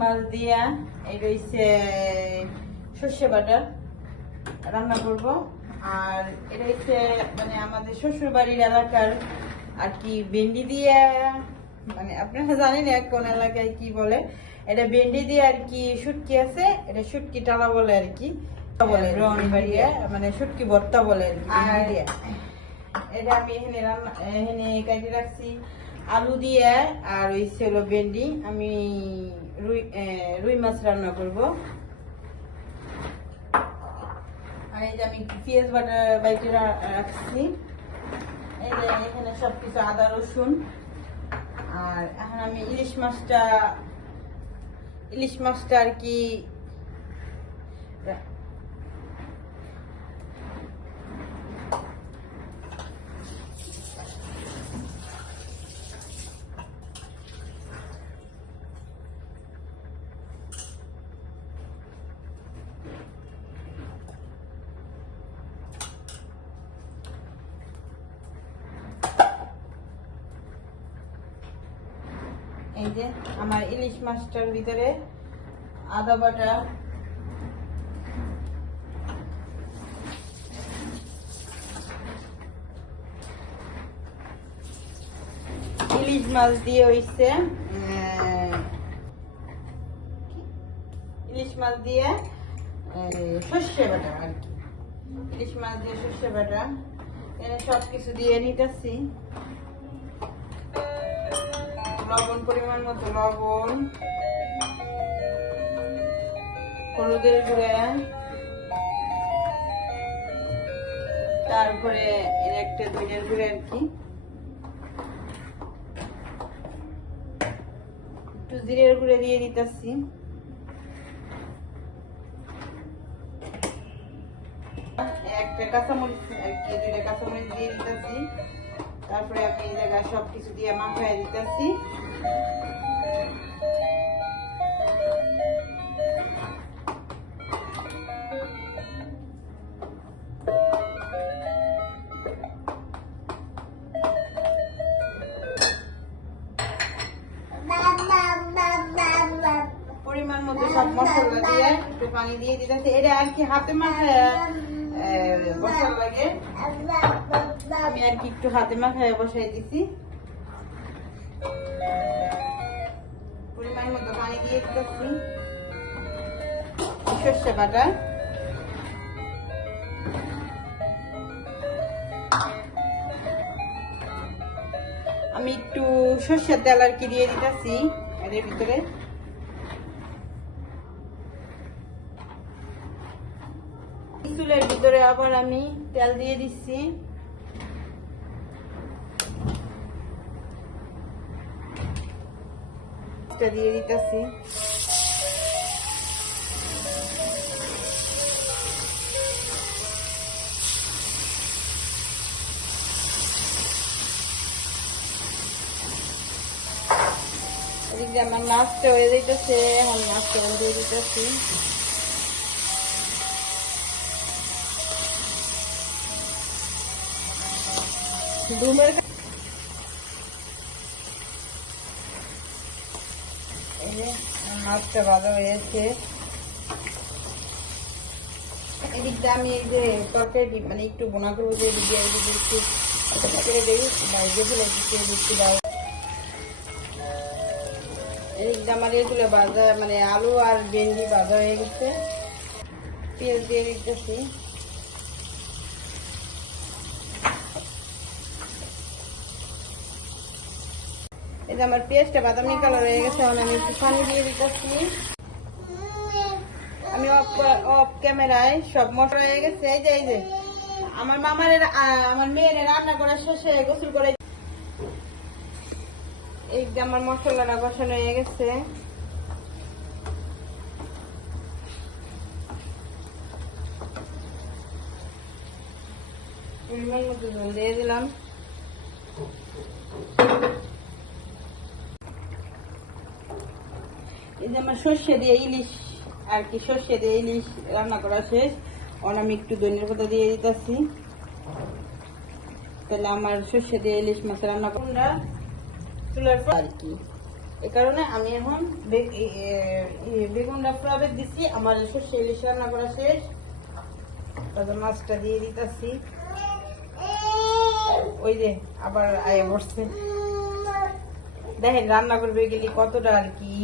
মাছ দিয়া এটা হচ্ছে সর্ষে বাটা রান্না করব। আর এটা হচ্ছে মানে আমাদের শ্বশুর বাড়ির এলাকার আর কি ভেন্ডি দিয়ে, মানে আপনারা জানেন না কোন এলাকায় কি বলে, এটা ভেন্ডি দিয়ে আর কি শুটকি আছে, এটা শুটকি টালা বলে আর কি বলে রনিবাড়িয়া, মানে শুটকি ভর্তা বলে আর কি ভেন্ডি দিয়ে। এটা আমি এখানে কাটে রাখছি আলু দিয়ে, আর হচ্ছে হলো ভেন্ডি। আমি রুই মাছ রান্না করব। আর এই যে আমি পেঁয়াজ বাটা বাইটে রাখছি। এই যে এখানে সবকিছু আদা রসুন। আর এখন আমি ইলিশ মাছটা আর কি এই যে আমার ইলিশ মাছটার ভিতরে আদা বাটা, ইলিশ মাছ দিয়ে হইছে ইলিশ মাছ দিয়ে সর্ষে বাটা আর কি, ইলিশ মাছ দিয়ে সর্ষে বাটা এনে সবকিছু দিয়ে নিতেছি। লবণ পরিমাণ মতো লবণ, হলুদের গুঁড়া, তারপরে একটা ধনিয়ার গুঁড়া আর কি, একটু জিরের গুঁড়া দিয়ে দিতেছি। একটা কাঁচামরিচ আর কি, দুইটা কাঁচামরিচ দিয়ে দিতেছি। তারপরে আমি এই জায়গায় সবকিছু দিয়ে মাখায় দিতেছি। পরিমাণ মতো সব মশলা দিয়ে একটু পানি দিয়ে দিতেছি। এটা আর কি হাতে মাখায় বসার লাগে, আমি আর কি একটু হাতে মাখায় বসাই দিছি। পরিমাণ মতো পানি দিয়ে দিতেছি। সর্ষে বাটা, আমি একটু সর্ষের তেল আর কি দিয়ে দিতেছি এর ভিতরে। চুলের ভিতরে আবার আমি তেল দিয়ে দিচ্ছি। দিয়ে দিতেছি। এদিকে আমার মাছটা হয়ে যাইতেছে, এখন মাছটা দিয়ে দিতেছি। মাছটা ভালো হয়েছে। এদিকটা আমি এই যে তরকারি মানে একটু বোনা করবো, যে এদিকে একটু করে দিই বাইরে ফেলে দিচ্ছি। এদিকটা আমার এগুলো ভাজা মানে আলু আর ভেন্ডি ভাজা হয়ে গেছে। পেঁয়াজ দিয়ে দিতেছি। এই যে আমার পেঁয়াজটা বাদামি কালার হয়ে গেছে, এখন আমি একটু পানি দিয়ে দিতেছি। আমি অফ ক্যামেরায় সব মশলা হয়ে গেছে। এই যে আমার আমার মেয়ের রান্না করা শেষে গোসল করে এই যে আমার মশলাটা বসানো হয়ে গেছে। পরিমাণ মতো জল দিয়ে দিলাম। এই যে আমার সর্ষে দিয়ে ইলিশ আর কি, সর্ষে দিয়ে ইলিশ রান্না করা শেষ। আমি একটু ধনিয়ার পাতা দিয়ে দিতেছি। তাহলে আমার সর্ষে দিয়ে ইলিশ মাছ রান্না করা চুলার পর আর কি এই কারণে আমি এখন বেগুনটা ফ্রাইবে দিছি। আমার সর্ষে ইলিশ রান্না করা শেষ। তারপর মাছটা দিয়ে দিতেছি। ওই যে আবার আয়ে বসছে, দেখেন রান্না করবে গেলে কতটা আর কি,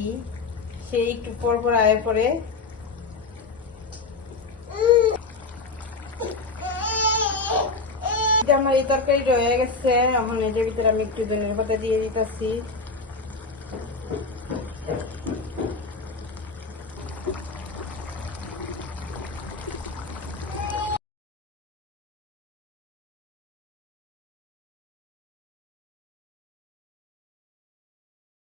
সে একটু পর পর আয়ে পড়ে। আমার এই তরকারিটা হয়ে গেছে, এখন এটার ভিতরে আমি একটু ধনের পাতা দিয়ে দিতেছি।